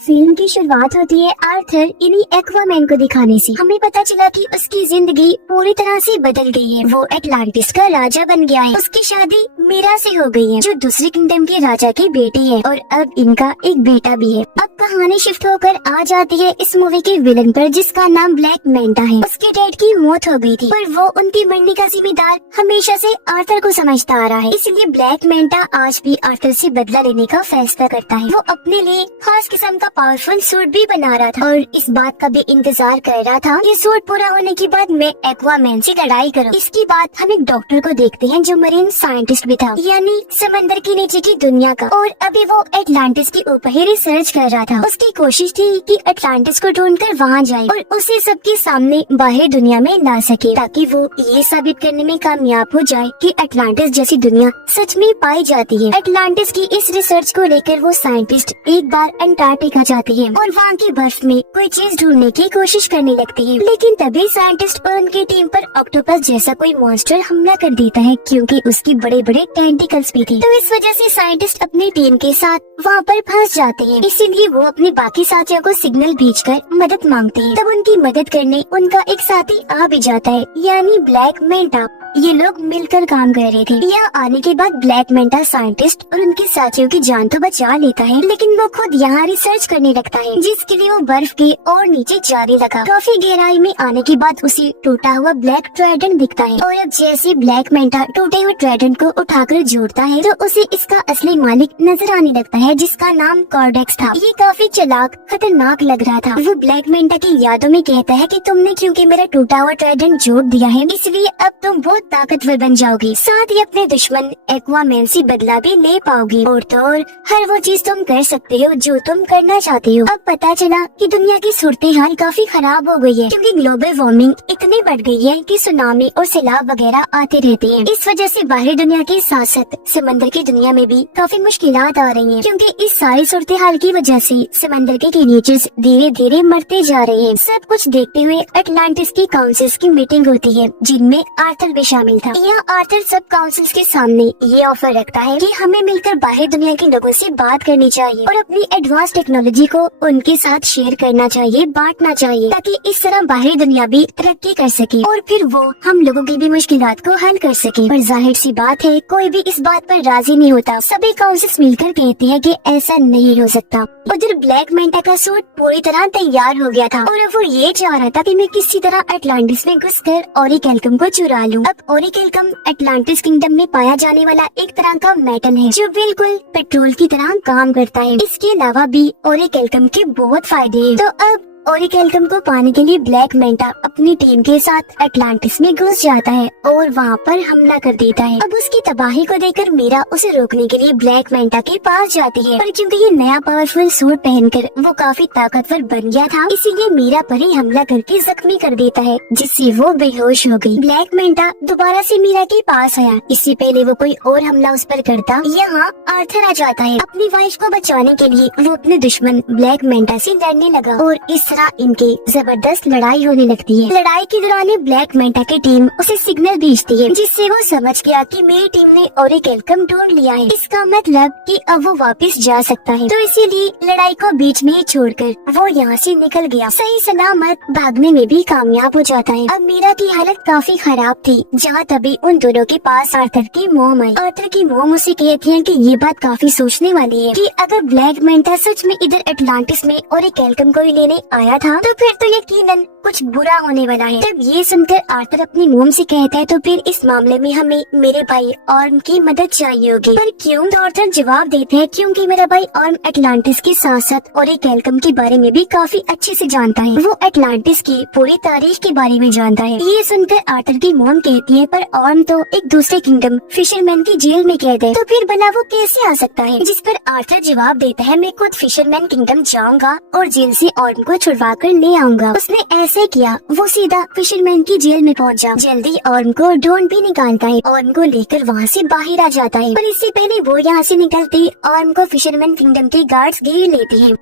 Film की शुरुआत होती है आर्थर इन्हीं एक्वामैन को दिखाने से। हमें पता चला कि उसकी जिंदगी पूरी तरह से बदल गई है। वो एटलांटिस का राजा बन गया है। उसकी शादी मीरा से हो गई है, जो दूसरे किंगडम के राजा की बेटी है, और अब इनका एक बेटा भी है। अब कहानी शिफ्ट होकर आ जाती है इस मूवी के विलन पर, जिसका नाम ब्लैक मैंटा है। उसके डैड की मौत हो गई थी, पर वो उनकी मरने का जिम्मेदार हमेशा से आर्थर को समझता आ रहा है। इसलिए ब्लैक मैंटा आज भी आर्थर से बदला लेने का फैसला करता है। वो अपने लिए खास किस्म का पावरफुल सूट भी बना रहा था और इस बात का भी इंतजार कर रहा था कि सूट पूरा होने के बाद मैं एक्वामैन से लड़ाई करूं। इसके बाद हम एक डॉक्टर को देखते हैं जो मरीन साइंटिस्ट भी था, यानी समंदर के नीचे की दुनिया का, और अभी वो एटलांटिस के ऊपर ही रिसर्च कर रहा था। उसकी कोशिश थी कि एटलांटिस को ढूंढकर वहाँ जाए और उसे सबके सामने बाहर दुनिया में ला सके, ताकि वो ये साबित करने में कामयाब हो जाए कि एटलांटिस जैसी दुनिया सच में पाई जाती है। एटलांटिस की इस रिसर्च को लेकर वो साइंटिस्ट एक बार अंटार्कटिका जाती है और वहाँ की बर्फ में कोई चीज ढूंढने की कोशिश करने लगती है। लेकिन तभी साइंटिस्ट और उनकी टीम पर ऑक्टोपस जैसा कोई मॉन्स्टर हमला कर देता है, क्योंकि उसकी बड़े बड़े टेंटिकल्स भी थी। तो इस वजह से साइंटिस्ट अपनी टीम के साथ वहाँ पर फंस जाते हैं। इसीलिए वो अपने बाकी साथियों को सिग्नल भेजकर मदद मांगते हैं। तब उनकी मदद करने उनका एक साथी आ भी जाता है, यानी ब्लैक मैंटा। ये लोग मिलकर काम कर रहे थे। यहाँ आने के बाद ब्लैक मैंटा साइंटिस्ट और उनके साथियों की जान तो बचा लेता है, लेकिन वो खुद यहाँ रिसर्च करने लगता है, जिसके लिए वो बर्फ के और नीचे जाने लगा। काफी गहराई में आने के बाद उसे टूटा हुआ ब्लैक ट्राइडेंट दिखता है, और अब जैसे ब्लैक मैंटा टूटे हुए ट्राइडेंट को उठाकर जोड़ता है तो उसे इसका असली मालिक नजर आने लगता है, जिसका नाम कॉर्डेक्स था। ये काफी चालाक खतरनाक लग रहा था। वो ब्लैक मैंटा की यादों में कहता है कि तुमने क्योंकि मेरा टूटा हुआ ट्राइडेंट जोड़ दिया है, इसलिए अब तुम बहुत ताकतवर बन जाओगी, साथ ही अपने दुश्मन एक्वामैन से बदला भी ले पाओगी, और तो और हर वो चीज तुम कर सकते हो जो तुम करना चाहते हो। अब पता चला कि दुनिया की सूरत हाल काफी खराब हो गई है, क्योंकि ग्लोबल वार्मिंग इतनी बढ़ गई है कि सुनामी और सैलाब वगैरह आते रहते हैं। इस वजह से बाहरी दुनिया के साथ साथ समंदर की दुनिया में भी काफी मुश्किलात आ रही हैं, क्योंकि इस सारी सूरत हाल की वजह से समंदर के क्रिएचर्स धीरे धीरे मरते जा रहे हैं। सब कुछ देखते हुए एटलांटिस की काउंसिल्स की मीटिंग होती है, जिनमें आर्थर भी शामिल था। यहाँ आर्थर सब काउंसिल्स के सामने ये ऑफर रखता है कि हमें मिलकर बाहर दुनिया के लोगों से बात करनी चाहिए और अपनी एडवांस टेक्नोलॉजी को उनके साथ शेयर करना चाहिए, बांटना चाहिए, ताकि इस तरह बाहरी दुनिया भी तरक्की कर सके और फिर वो हम लोगों की भी मुश्किलात को हल कर सके। पर जाहिर सी बात है, कोई भी इस बात पर राजी नहीं होता। सभी काउंसिल्स मिलकर कहते हैं कि ऐसा नहीं हो सकता। उधर ब्लैक मैंटा का सूट पूरी तरह तैयार हो गया था और अब वो ये चाह रहा था कि मैं किसी तरह एटलांटिस में घुसकर ओरिकेल्कम को चुरा लूं। अब ओरिकेल्कम एटलांटिस किंगडम में पाया जाने वाला एक तरह का मेटल है, जो बिल्कुल पेट्रोल की तरह काम करता है। इसके अलावा भी ओरिकेल्कम के बहुत फायदे हैं। तो अब ओरिकेल्कम को पाने के लिए ब्लैक मैंटा अपनी टीम के साथ एटलांटिस में घुस जाता है और वहाँ पर हमला कर देता है। अब उसकी तबाही को देखकर मीरा उसे रोकने के लिए ब्लैक मैंटा के पास जाती है, पर क्योंकि ये नया पावरफुल सूट पहनकर वो काफी ताकतवर बन गया था, इसीलिए मीरा पर ही हमला करके जख्मी कर देता है, जिससे वो बेहोश हो गई। ब्लैक मैंटा दोबारा से मीरा के पास आया। इससे पहले वो कोई और हमला उस पर करता, यहाँ आर्थर आ जाता है। अपनी वाइफ को बचाने के लिए वो अपने दुश्मन ब्लैक मैंटा से लड़ने लगा और इस इनके जबरदस्त लड़ाई होने लगती है। लड़ाई के दौरान ब्लैक मैंटा की टीम उसे सिग्नल भेजती है, जिससे वो समझ गया कि मेरी टीम ने ओरिकेल्कम ढूंढ लिया है। इसका मतलब कि अब वो वापस जा सकता है। तो इसीलिए लड़ाई को बीच में ही छोड़कर वो यहाँ से निकल गया। सही सलामत भागने में भी कामयाब हो जाता है। अब मीरा की हालत काफी खराब थी, जहाँ तभी उन दोनों के पास आर्थर की मोम आई। आर्थर की मोम उसे कहती है कि ये बात काफी सोचने वाली है कि अगर ब्लैक मैंटा सच में इधर एटलांटिस में ओरिकेल्कम को ही लेने आया था, तो फिर तो यकीनन कुछ बुरा होने वाला है। जब ये सुनकर आर्थर अपनी मोम से कहता है तो फिर इस मामले में हमें मेरे भाई ऑर्म की मदद चाहिए होगी। पर क्यों? तो आर्थर जवाब देते हैं क्योंकि मेरा भाई ऑर्म एटलांटिस के साथ साथ ओरिकेल्कम के बारे में भी काफी अच्छे से जानता है। वो एटलांटिस की पूरी तारीख के बारे में जानता है। ये सुनकर आर्थर की मोम कहती है पर ऑर्म तो एक दूसरे किंगडम फिशरमैन की जेल में कैद है, तो फिर भला वो कैसे आ सकता है? जिस पर आर्थर जवाब देता है मैं खुद फिशरमैन किंगडम जाऊंगा और जेल से ऑर्म को छुड़वा कर ले आऊंगा। उसने ऐसे किया, वो सीधा फिशरमैन की जेल में पहुंचा। जल्दी ऑर्म को ढूंढ भी निकालता है, ऑर्म को लेकर वहाँ से बाहर आ जाता है। पर इससे पहले वो यहाँ से निकलते ऑर्म को फिशरमैन किंगडम के गार्ड्स घेर लेते हैं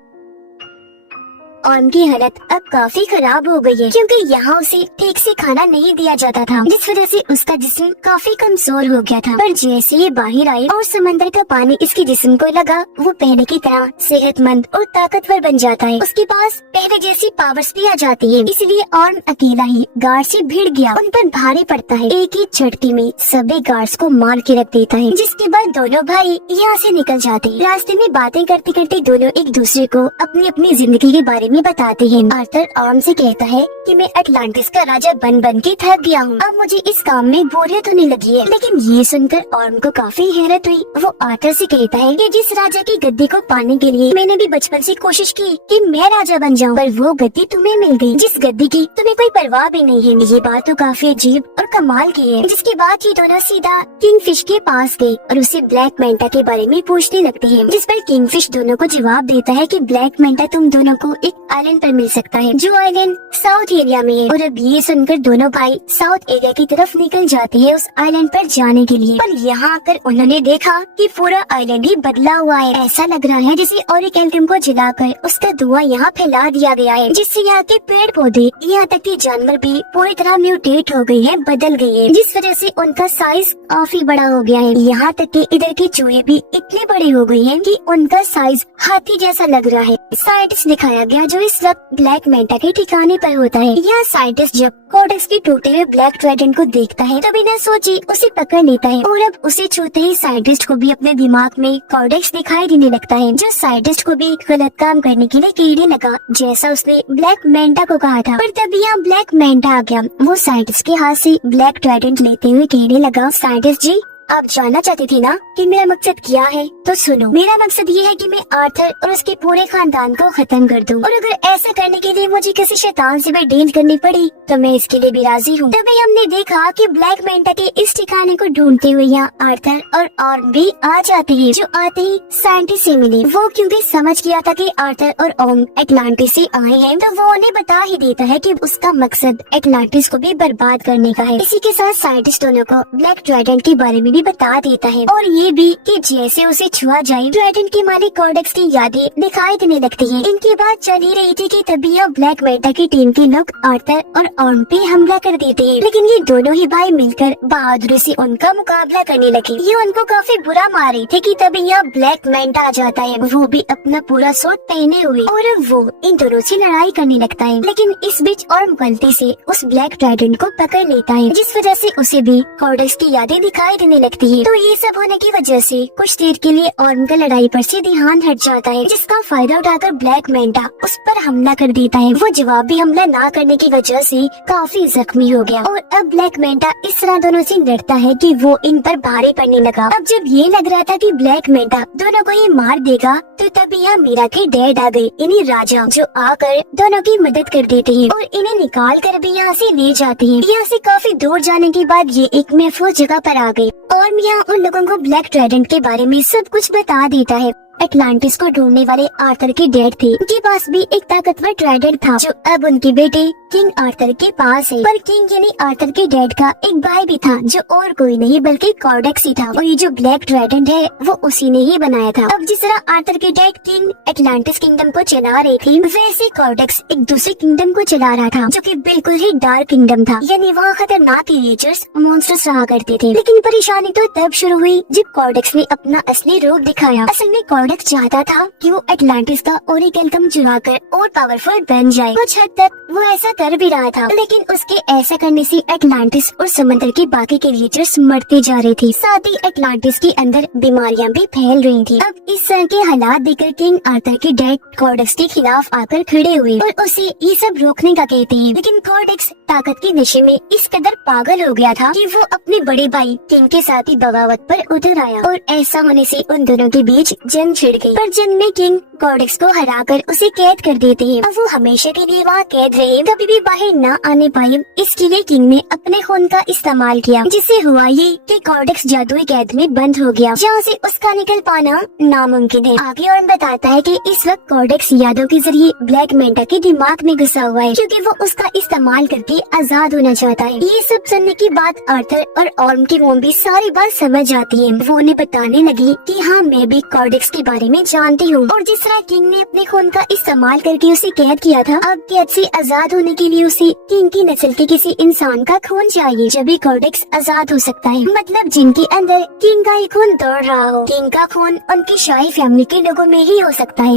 ऑर्म की हालत अब काफी खराब हो गई है, क्योंकि यहाँ उसे ठीक से खाना नहीं दिया जाता था, जिस वजह से उसका जिस्म काफी कमजोर हो गया था। पर जैसे ये बाहर आई और समंदर का पानी इसके जिस्म को लगा, वो पहले की तरह सेहतमंद और ताकतवर बन जाता है। उसके पास पहले जैसी पावर्स भी आ जाती है, इसलिए ऑर्म अकेला ही गार्ड से भिड़ गया, उन पर भारी पड़ता है। एक ही झटके में सभी गार्ड्स को मार के रख देता है, जिसके बाद दोनों भाई यहाँ से निकल जाते हैं। रास्ते में बातें करते करते दोनों एक दूसरे को अपनी अपनी जिंदगी के बारे में बताते हैं। आर्थर ऑर्म से कहता है कि मैं अटलांटिस का राजा बन बन के थक गया हूँ, अब मुझे इस काम में बोरियत होने लगी है। लेकिन ये सुनकर ऑर्म को काफी हैरत हुई। वो आर्थर से कहता है कि जिस राजा की गद्दी को पाने के लिए मैंने भी बचपन से कोशिश की कि मैं राजा बन जाऊँ, पर वो गद्दी तुम्हें मिल गई, जिस गद्दी की तुम्हें कोई परवाह भी नहीं है। ये बात तो काफी अजीब और कमाल की है। जिसके बाद ये दोनों सीधा किंगफिश के पास गए और उससे ब्लैक मेंटा के बारे में पूछने लगते हैं, जिस पर किंगफिश दोनों को जवाब देता है कि ब्लैक मेंटा तुम दोनों को एक आइलैंड पर मिल सकता है, जो आइलैंड साउथ एरिया में है। और अब ये सुनकर दोनों भाई साउथ एरिया की तरफ निकल जाते हैं उस आइलैंड पर जाने के लिए। पर यहाँ आकर उन्होंने देखा कि पूरा आइलैंड ही बदला हुआ है। ऐसा लग रहा है जैसे ऑरिकेल्टम को जलाकर उसका धुआं यहाँ फैला दिया गया है, जिससे यहाँ के पेड़ पौधे यहाँ तक कि जानवर भी पूरी तरह म्यूटेट हो गई है, बदल गई है, जिस वजह से उनका साइज काफी बड़ा हो गया है। यहाँ तक कि इधर के चूहे भी इतने बड़े हो गए हैं कि उनका साइज हाथी जैसा लग रहा है। साइंटिस्ट दिखाया गया जो इस वक्त ब्लैक मेंटा के ठिकाने पर होता है। यह साइंटिस्ट जब कोडेक्स के टूटे हुए ब्लैक ट्राइडेंट को देखता है तो बिना सोचे उसे पकड़ लेता है, और अब उसे छूते ही साइंटिस्ट को भी अपने दिमाग में कोडेक्स दिखाई देने लगता है, जो साइंटिस्ट को भी गलत काम करने के लिए कीड़े लगा, जैसा उसने ब्लैक मेंटा को कहा था। पर तभी यहाँ ब्लैक मेंटा आ गया। वो साइंटिस्ट के हाथ से ब्लैक ट्राइडेंट लेते हुए कहने लगा, साइंटिस्ट जी आप जानना चाहती थी ना कि मेरा मकसद क्या है, तो सुनो। मेरा मकसद ये है कि मैं आर्थर और उसके पूरे खानदान को खत्म कर दूं, और अगर ऐसा करने के लिए मुझे किसी शैतान से भी डील करनी पड़ी तो मैं इसके लिए भी राजी हूँ। तभी हमने देखा कि ब्लैक मेंटा के इस ठिकाने को ढूंढते हुए यहाँ आर्थर और ऑर्म भी आ जाते हैं, जो आते ही साइंटिस्ट से मिले। वो क्योंकि समझ गया था कि आर्थर और ऑर्म अटलांटिस से आए हैं, तो वो उन्हें बता ही देता है कि उसका मकसद अटलांटिस को भी बर्बाद करने का है। इसी के साथ साइंटिस्ट दोनों को ब्लैक ट्राइडेंट के बारे में भी बता देता है, और ये भी कि जैसे उसे छुआ जाए ट्राइडेंट के मालिक कोडेक्स की यादें दिखाई देने लगती हैं। इनकी बात चल ही रही थी कि तभी यह ब्लैक मेंटा की टीम के लोग आर्थर और ऑर्म पे हमला कर देते हैं, लेकिन ये दोनों ही भाई मिलकर बहादुरी से उनका मुकाबला करने लगे। ये उनको काफी बुरा मार रही थे कि तभी यह ब्लैक मेंटा आ जाता है, वो भी अपना पूरा सूट पहने हुए, और वो इन दोनों से लड़ाई करने लगता है। लेकिन इस बीच ऑर्म गलती से उस ब्लैक ट्राइडेंट को पकड़ लेता है, जिस वजह से उसे भी कोडेक्स की यादें दिखाई देने लगती है। तो ये सब होने की वजह से कुछ देर के लिए ऑर्म का लड़ाई पर से ध्यान हट जाता है, जिसका फायदा उठाकर ब्लैक मेंटा उस पर हमला कर देता है। वो जवाबी हमला ना करने की वजह से काफी जख्मी हो गया, और अब ब्लैक मेंटा इस तरह दोनों से लड़ता है कि वो इन पर भारी पड़ने लगा। अब जब ये लग रहा था कि ब्लैक मेंटा दोनों को ये मार देगा, तो तभी यहाँ मीरा के डैड आ गए, इन्हीं राजा, जो आकर दोनों की मदद कर देते हैं और इन्हें निकाल कर भी यहाँ से ले जाते हैं। यहाँ से काफी दूर जाने के बाद ये एक महफूज जगह पर आ गए, और यहाँ उन लोगों को ब्लैक ट्राइडेंट के बारे में सब कुछ बता देता है। अटलांटिस को ढूंढने वाले आर्थर के डैड थे, उनके पास भी एक ताकतवर ट्राइडेंट था, जो अब उनके बेटे किंग आर्थर के पास है। पर किंग यानी आर्थर के डैड का एक भाई भी था, जो और कोई नहीं बल्कि कोडेक्स ही था, और ये जो ब्लैक ट्राइडेंट है वो उसी ने ही बनाया था। अब जिस तरह आर्थर के डैड किंग अटलांटिस किंगडम को चला रहे थे, वैसे कोडेक्स एक दूसरे किंगडम को चला रहा था, जो कि बिल्कुल ही डार्क किंगडम था, यानी वहाँ खतरनाक क्रिएचर्स मॉन्स्टर्स रहा करते थे। लेकिन परेशानी तो तब शुरू हुई जब कोडेक्स ने अपना असली रूप दिखाया। असल में कोडेक्स चाहता था कि वो अटलांटिस का ओरिकेल्टम चुराकर और पावरफुल बन जाए। कुछ हद तक वो ऐसा कर भी रहा था, लेकिन उसके ऐसा करने से अटलांटिस और समुद्र के बाकी क्रिएचर्स मरते जा रहे थे। साथ ही अटलांटिस के अंदर बीमारियां भी फैल रही थी। अब इस तरह के हालात देखकर किंग आर्थर के डैड कोडेक्स के खिलाफ आकर खड़े हुए और उसे ये सब रोकने का कहते हैं। लेकिन कोडेक्स ताकत के नशे में इस कदर पागल हो गया था कि वो अपने बड़े भाई किंग के साथ ही बगावत पर उतर आया, और ऐसा होने से उन दोनों के बीच जंग छिड़ गई। पर जंग में किंग कोडेक्स को हराकर उसे कैद कर देते हैं। अब वो हमेशा के लिए वहाँ कैद रहे, कभी भी बाहर न आने पाए। इसके लिए किंग ने अपने खून का इस्तेमाल किया, जिससे हुआ ये कि कोडेक्स जादुई कैद में बंद हो गया, जहाँ से उसका निकल पाना नामुमकिन है। आगे और बताता है कि इस वक्त कोडेक्स यादों के जरिए ब्लैक मेंटा के दिमाग में घुसा हुआ है, क्योंकि वो उसका इस्तेमाल करके आजाद होना चाहता है। ये सब सुनने की बात आर्थर और ऑर्म की मोम भी सारी बात समझ आती है। वो उन्हें बताने लगी कि हाँ, मैं भी कोडेक्स के बारे में जानती हूँ। और जिस तरह किंग ने अपने खून का इस्तेमाल करके उसे कैद किया था, अब कैद से आजाद होने के लिए उसे किंग की नस्ल के किसी इंसान का खून चाहिए, जब भी कॉर्डेक्स आजाद हो सकता है। मतलब जिनके अंदर किंग का ही खून दौड़ रहा हो। किंग का खून उनकी शाही फैमिली के लोगों में ही हो सकता है।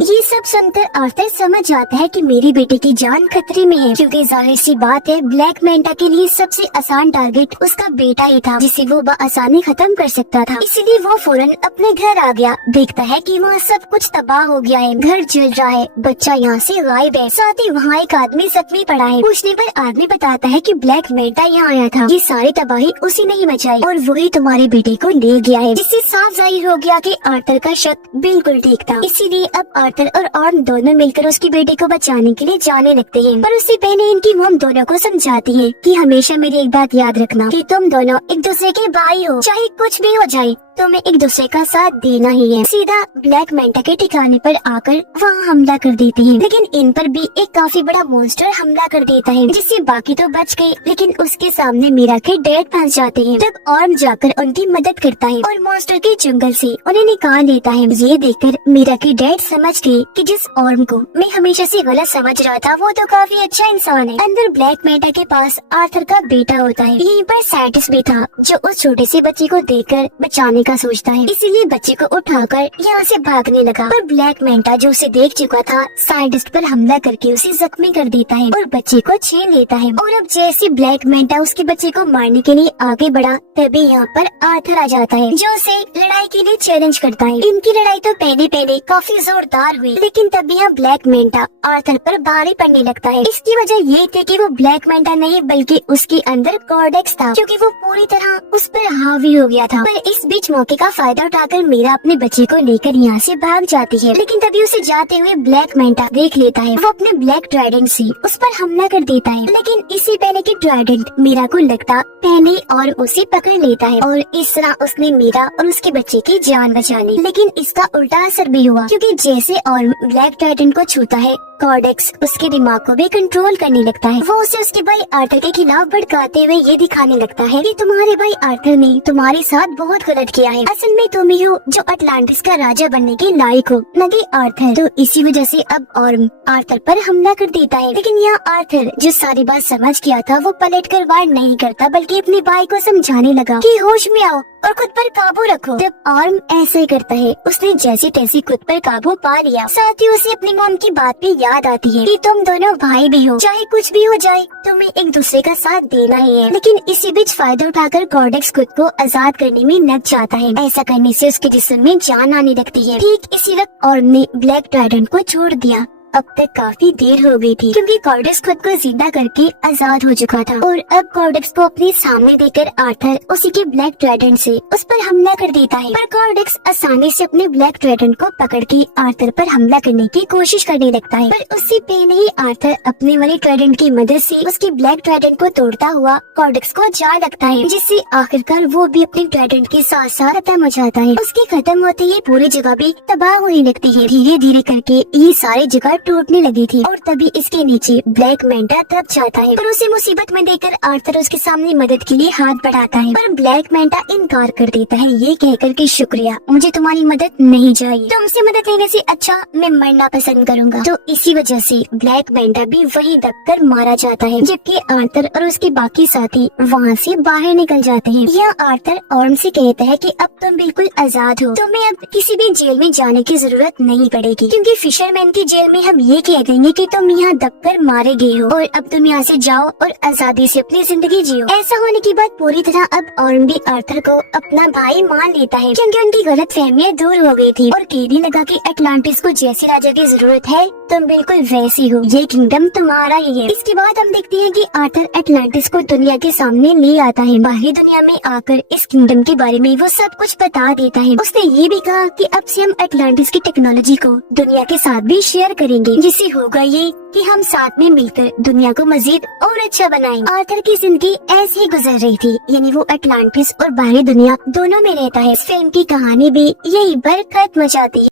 ये सब सुनकर आर्थर समझ जाता है कि मेरी बेटे की जान खतरे में है, क्योंकि जाहिर सी बात है ब्लैक मेंटा के लिए सबसे आसान टारगेट उसका बेटा ही था, जिसे वो बआसानी खत्म कर सकता था। इसलिए वो फौरन अपने घर आ गया। देखता है कि वहाँ सब कुछ तबाह हो गया है, घर जल रहा है, बच्चा यहाँ से गायब है, साथ ही वहाँ एक आदमी जख्मी पड़ा है। पूछने पर आदमी बताता है कि ब्लैक मेंटा यहाँ आया था, ये सारी तबाही उसी ने ही मचाई और वही तुम्हारे बेटे को ले गया है। जिससे साफ जाहिर हो गया कि आर्थर का शक बिल्कुल ठीक था। इसीलिए अब आर्थर और ऑर्म दोनों मिलकर उसके बेटे को बचाने के लिए जाने लगते हैं। पर उससे पहले इनकी मॉम दोनों को समझाती है कि हमेशा मेरी एक बात याद रखना कि तुम दोनों एक दूसरे के भाई हो, चाहे कुछ भी हो जाए तुम्हें एक दूसरे का साथ देना ही है। सीधा ब्लैक मेंटा के ठिकाने पर आकर वहाँ हमला कर देते हैं, लेकिन इन पर भी एक काफी बड़ा मॉन्स्टर हमला कर देता है, जिससे बाकी तो बच गए, लेकिन उसके सामने मीरा के डैड फंस जाते हैं। तब ऑर्म जाकर उनकी मदद करता है और मॉन्स्टर के जंगल से उन्हें निकाल लेता है। ये देखकर मीरा के डैड समझ गए कि जिस ऑर्म को मैं हमेशा से गलत समझ रहा था वो तो काफी अच्छा इंसान है। अंदर ब्लैक मेंटा के पास आर्थर का बेटा होता है। यहीं पर साइंटिस्ट भी था जो उस छोटे से बच्चे को देखकर बचाने का सोचता है, इसीलिए बच्चे को उठाकर यहाँ से भागने लगा। पर ब्लैक मेंटा जो उसे देख चुका था, साइंटिस्ट पर हमला करके उसे जख्मी कर देता है और बच्चे को छीन लेता है। और अब जैसे ब्लैक मेंटा उसके बच्चे को मारने के लिए आगे बढ़ा, तभी यहाँ पर आर्थर आ जाता है, जो उसे लड़ाई के लिए चैलेंज करता है। इनकी लड़ाई तो पहले काफी जोरदार हुई, लेकिन तभी यहाँ ब्लैक मेंटा आर्थर पर भारी पड़ने लगता है। इसकी वजह ये थी कि वो ब्लैक मेंटा नहीं बल्कि उसके अंदर कॉर्डेक्स था, क्योंकि वो पूरी तरह उस पर हावी हो गया था। पर इस बीच मौके का फायदा उठाकर मीरा अपने बच्चे को लेकर यहाँ से भाग जाती है, लेकिन तभी उसे जाते हुए ब्लैक मेंटा देख लेता है। वो अपने ब्लैक ट्राइडेंट से उस पर हमला कर देता है, लेकिन इससे पहले कि ट्राइडेंट मीरा को लगता पहले और उसे पकड़ लेता है और इस तरह उसने मीरा और उसके बच्चे की जान बचा ली। लेकिन इसका उल्टा असर भी हुआ, क्योंकि जैसे और ब्लैक ट्राइडेंट को छूता है, कॉर्डेक्स उसके दिमाग को भी कंट्रोल करने लगता है। वो उसे उसके भाई आर्थर के खिलाफ भड़काते हुए ये दिखाने लगता है कि तुम्हारे भाई आर्थर ने तुम्हारे साथ बहुत गलत किया है। असल में तुम ही हो जो अटलांटिस का राजा बनने के लायक हो, न कि आर्थर। तो इसी वजह से अब ऑर्म आर्थर पर हमला कर देता है। लेकिन यहाँ आर्थर जो सारी बात समझ गया था, वो पलट कर वार नहीं करता, बल्कि अपने भाई को समझाने लगा कि होश में आओ और खुद पर काबू रखो। जब ऑर्म ऐसे ही करता है, उसने जैसे तैसे खुद पर काबू पा लिया। साथ ही उसे अपनी मॉम की बात भी याद आती है कि तुम दोनों भाई भी हो, चाहे कुछ भी हो जाए तुम्हें एक दूसरे का साथ देना ही है। लेकिन इसी बीच फायदा उठाकर कॉर्डेक्स खुद को आजाद करने में लग जाता है। ऐसा करने से उसके जिस्म में जान आने लगती है। ठीक इसी वक्त ऑर्म ने ब्लैक ट्राइडेंट को छोड़ दिया। अब तक काफी देर हो गई थी, क्योंकि कॉर्डेक्स खुद को जिंदा करके आजाद हो चुका था। और अब कॉर्डेक्स को अपने सामने देखकर आर्थर उसी के ब्लैक ट्राइडेंट से उस पर हमला कर देता है। पर कॉर्डेक्स आसानी से अपने ब्लैक ट्राइडेंट को पकड़ के आर्थर पर हमला करने की कोशिश करने लगता है। पर उससे पहले ही आर्थर अपने वाले ट्राइडेंट की मदद से उसके ब्लैक ट्राइडेंट को तोड़ता हुआ कॉर्डेक्स को जा लगता है, जिससे आखिरकार वो भी अपने ट्राइडेंट के साथ साथ खत्म हो जाता है। उसके खत्म होते ही पूरी जगह भी तबाह होने लगती है। धीरे धीरे करके ये सारी जगह टूटने लगी थी और तभी इसके नीचे ब्लैक मेंटा दब जाता है। पर उसे मुसीबत में देखकर आर्थर उसके सामने मदद के लिए हाथ बढ़ाता है, पर ब्लैक मेंटा इनकार कर देता है, ये कहकर कि शुक्रिया, मुझे तुम्हारी मदद नहीं चाहिए, तुमसे मदद लेने से अच्छा मैं मरना पसंद करूंगा। तो इसी वजह से ब्लैक मेंटा भी वहीं दबकर मारा जाता है, जबकि आर्थर और उसके बाकी साथी वहाँ से बाहर निकल जाते हैं। यह आर्थर ऑर्म से कहता है कि अब तुम बिल्कुल आजाद हो, तुम्हें अब किसी भी जेल में जाने की जरूरत नहीं पड़ेगी, क्योंकि फिशरमैन की जेल में हम ये कह देंगे कि तुम यहाँ दबकर मारे गए हो और अब तुम यहाँ से जाओ और आजादी से अपनी जिंदगी जियो। ऐसा होने के बाद पूरी तरह अब ऑर्म भी आर्थर को अपना भाई मान लेता है, क्योंकि उनकी गलत फहमियाँ दूर हो गई थी और कहने लगा कि अटलांटिस को जैसे राजा की जरूरत है तुम बिल्कुल वैसी हो, ये किंगडम तुम्हारा ही है। इसके बाद हम देखते हैं कि आर्थर अटलांटिस को दुनिया के सामने ले आता है। बाहरी दुनिया में आकर इस किंगडम के बारे में वो सब कुछ बता देता है। उसने ये भी कहा कि अब से हम अटलांटिस की टेक्नोलॉजी को दुनिया के साथ भी शेयर करेंगे, जिससे होगा ये कि हम साथ में मिलकर दुनिया को मजीद और अच्छा बनाएंगे। आर्थर की जिंदगी ऐसे ही गुजर रही थी, यानी वो अटलांटिस और बाहरी दुनिया दोनों में रहता है। इस फिल्म की कहानी भी यहीं पर खत्म हो जाती है।